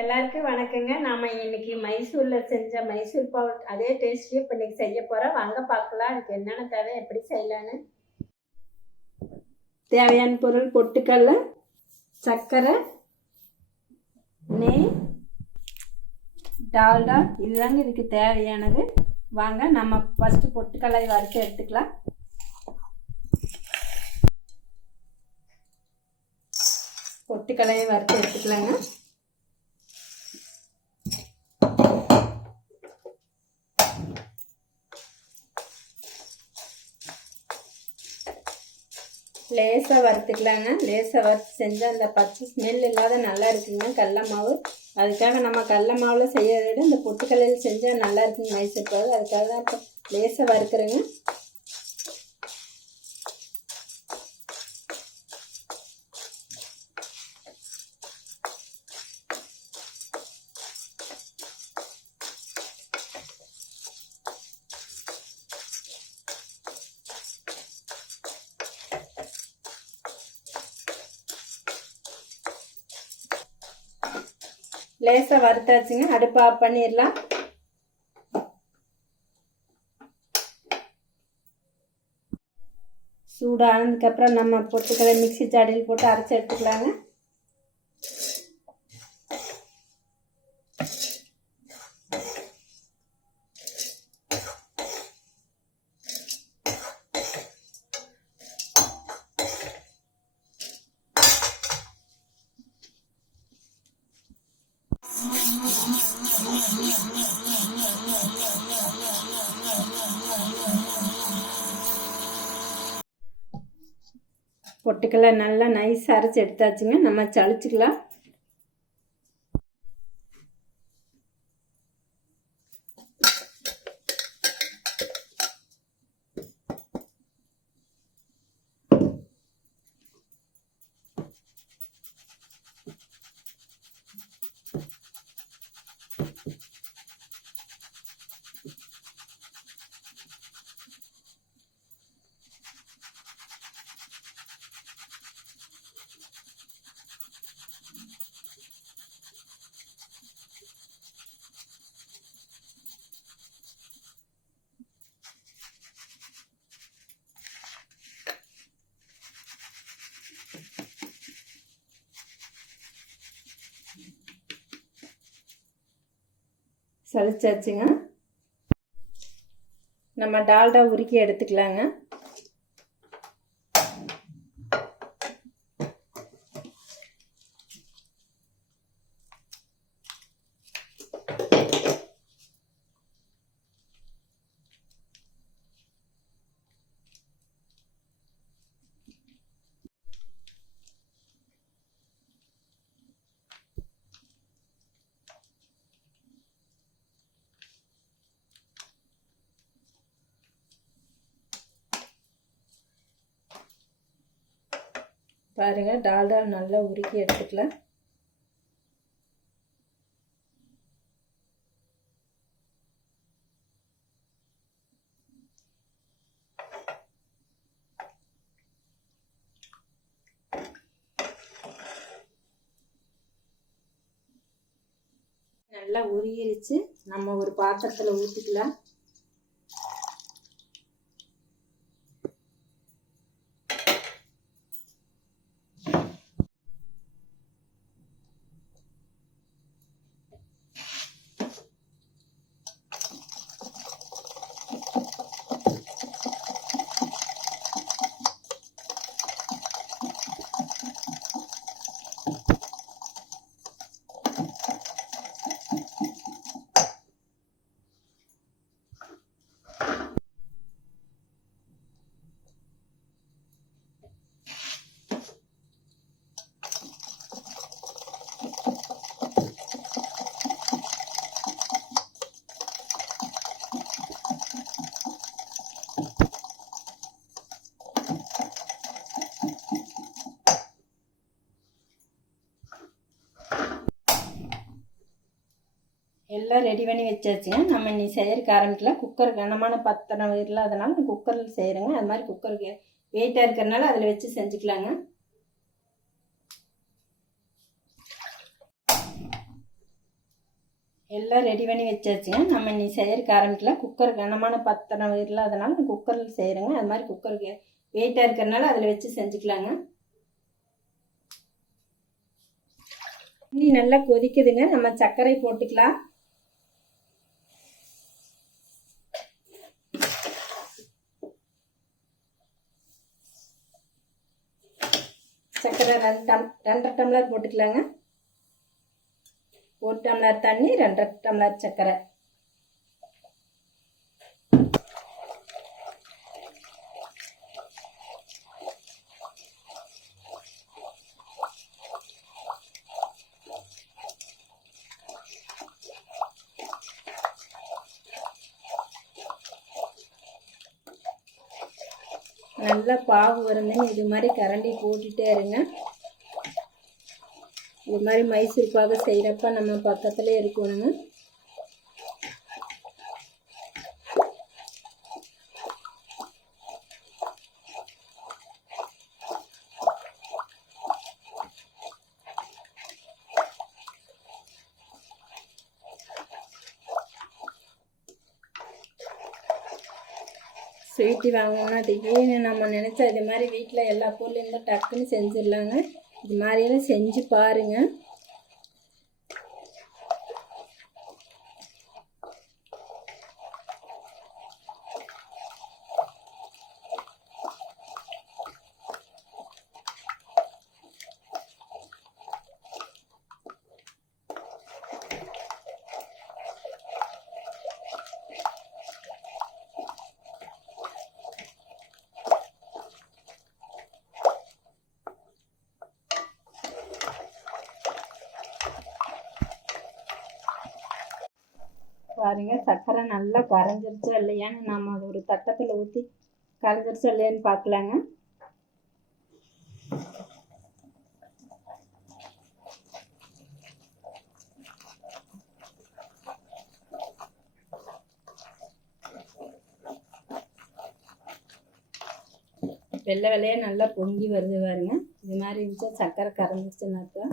எல்லாருக்கும் வணக்கங்க. நாம இன்னைக்கு மைசூர்ல செஞ்ச மைசூர் பாவு அதே டேஸ்ட்லயே இப்போ இன்னைக்கு செய்ய போறோம். வாங்க பார்க்கலாம். அதுக்கு என்னென்ன தேவை, எப்படி செய்யலான்னு. தேவையான பொருள்: பொட்டுக்கடலை, சர்க்கரை, நெய், டால்டா. இதுதாங்க இதுக்கு தேவையானது. வாங்க நம்ம ஃபர்ஸ்ட் பொட்டுக்கடலை வறுத்து எடுத்துக்கலாம். பொட்டுக்கடலையை வறுத்து எடுத்துக்கலாங்க. லேசாக வறுத்துக்கலாங்க. லேசாக வறுத்து செஞ்சால் அந்த பச்சை ஸ்மெல் இல்லாத நல்லா இருக்குங்க கடல மாவு. அதுக்காக நம்ம கடல மாவில் செய்யறத விட இந்த பொட்டுக்கடலையில் செஞ்சால் நல்லா இருக்குங்க மைசூர் பாவு. அதுக்காக தான் இப்போ லேசாக வறுக்கிறேங்க. லேசாக வறுத்தாச்சுங்க. அடுப்பு ஆஃப் பண்ணிடலாம். சூடானதுக்கப்புறம் நம்ம பொட்டுக்கடலை மிக்சி ஜாடியில் போட்டு அரைச்சி எடுத்துக்கலாங்க. பொட்டுக்கடலை நல்லா நைஸாக அரைச்சி எடுத்தாச்சுங்க. நம்ம சளிச்சுக்கலாம். சளிச்சாச்சுங்க. நம்ம டால்டா உருக்கி எடுத்துக்கலாங்க. பாருங்க, டால்டா நல்லா உருக்கி எடுத்துக்கலாம். நல்லா உருகிருச்சு. நம்ம ஒரு பாத்திரத்தில் ஊற்றிக்கலாம். எல்லாம் ரெடி பண்ணி வச்சாச்சுங்க. நம்ம இன்னி செய்யறதுக்கு ஆரம்பிக்கலாம். குக்கர் கனமான பாத்திரம் இல்லாதனால குக்கரில் செய்கிறேங்க. அது மாதிரி குக்கருக்கு வெயிட்டாக இருக்கிறதுனால அதில் வச்சு செஞ்சுக்கலாங்க. எல்லாம் ரெடி பண்ணி வச்சாச்சுங்க. நம்ம நீ செய்யறதுக்கு ஆரம்பிக்கலாம். குக்கர் கனமான பாத்திரம் இல்லாதனால குக்கரில் செய்கிறேங்க. அது மாதிரி குக்கருக்கு வெயிட்டாக இருக்கிறதுனால அதில் வச்சு செஞ்சுக்கலாங்க. தண்ணி நல்லா கொதிக்குதுங்க. நம்ம சர்க்கரை போட்டுக்கலாம். சர்க்கரை 2 டம்ளர் போட்டுக்கலாங்க. 1 டம்ளர் தண்ணி, 2 டம்ளர் சர்க்கரை. நல்லா பாகு வருதுன்னு இது மாதிரி கரண்டி போட்டுகிட்டே இருங்க. இது மாதிரி மைசூர் பாகு செய்கிறப்ப நம்ம பக்கத்துலேயே இருக்கணுங்க. ஸ்வீட்டு வாங்கணும்னா திடீர்னு நம்ம நினச்சா இது மாதிரி வீட்டில் எல்லா பொருளும் இருந்தால் டக்குன்னு செஞ்சிடலாங்க. இது மாதிரியெல்லாம் செஞ்சு பாருங்கள். பாருங்க, சர்க்கரை நல்லா கரைஞ்சிருச்சா இல்லையான்னு நம்ம அதை ஒரு தட்டத்தில் ஊற்றி கரைஞ்சிருச்சா இல்லையான்னு பார்க்கலாங்க. வெள்ளை வெள்ளையாக நல்லா பொங்கி வருது பாருங்க. இது மாதிரி இருந்துச்சா சர்க்கரை கரைஞ்சிருச்சுனாக்கா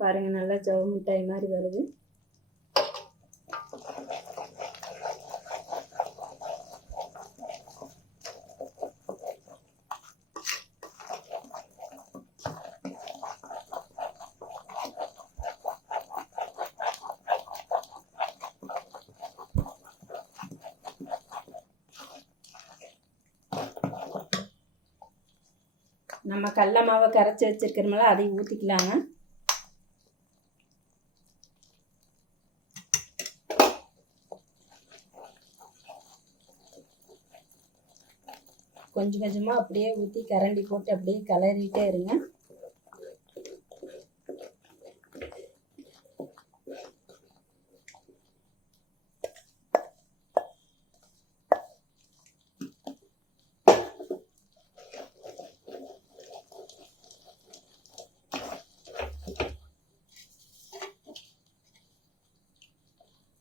பாருங்க, நல்லா ஜவு மிட்டாய் மாதிரி வருது. நம்ம கடல மாவை கரைச்சி வச்சிருக்கிறோம்ல, அதையும் ஊற்றிக்கலாங்க. கொஞ்சம் கொஞ்சமாக அப்படியே ஊற்றி கரண்டி போட்டு அப்படியே கிளறிட்டே இருங்க.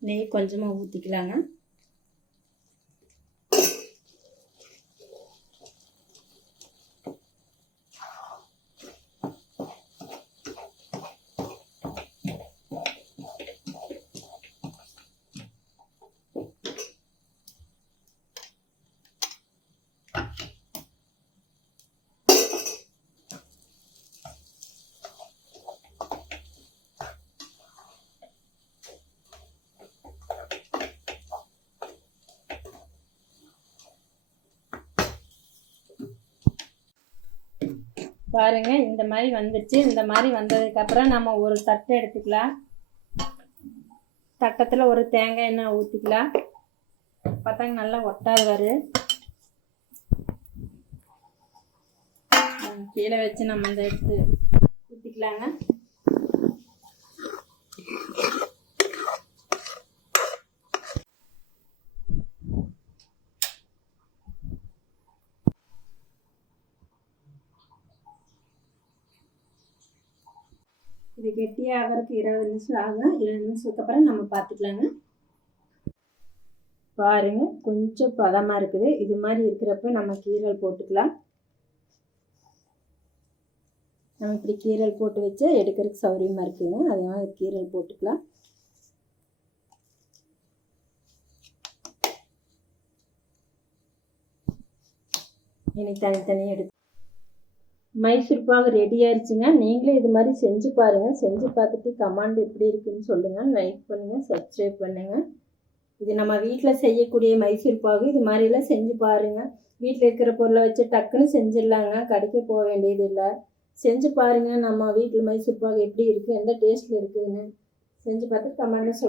நெய் கொஞ்சமாக ஊற்றிக்கலாங்க. பாருங்க, இந்த மாதிரி வந்துச்சு. இந்த மாதிரி வந்ததுக்கப்புறம் நம்ம ஒரு தட்டை எடுத்துக்கலாம். தட்டத்தில் ஒரு தேங்காய் எண்ணெய் ஊற்றிக்கலாம். பார்த்தாங்க நல்லா ஒட்டாது வரும். கீழே வச்சு நம்ம இந்த எடுத்து ஊற்றிக்கலாங்க. இது கெட்டியாக ஆகிறதுக்கு 20 நிமிஷம் ஆகும். 20 நிமிஷத்துக்கு அப்புறம் நம்ம பார்த்துக்கலாங்க. பாருங்கள் கொஞ்சம் பதமாக இருக்குது. இது மாதிரி இருக்கிறப்ப நம்ம கீரல் போட்டுக்கலாம். நம்ம இப்படி கீரல் போட்டு வச்சா எடுக்கிறதுக்கு சௌகரியமாக இருக்குங்க. அதனால் கீரல் போட்டுக்கலாம். இனி தனித்தனியாக எடுத்து மைசூர் பாகு ரெடி ஆயிடுச்சுங்க. நீங்களும் இது மாதிரி செஞ்சு பாருங்கள். செஞ்சு பார்த்துட்டு கமெண்ட் எப்படி இருக்குன்னு சொல்லுங்கள். லைக் பண்ணுங்கள், சப்ஸ்கிரைப் பண்ணுங்கள். இது நம்ம வீட்டில் செய்யக்கூடிய மைசூர் பாகு. இது மாதிரிலாம் செஞ்சு பாருங்கள். வீட்டில் இருக்கிற பொருளை வச்சு டக்குன்னு செஞ்சிடலாங்க. கடைக்கு போக வேண்டியது இல்லை. செஞ்சு பாருங்கள். நம்ம வீட்டில் மைசூர் பாகு எப்படி இருக்குது, எந்த டேஸ்ட்டில் இருக்குதுன்னு செஞ்சு பார்த்து கமெண்ட்டில் சொல்லுங்கள்.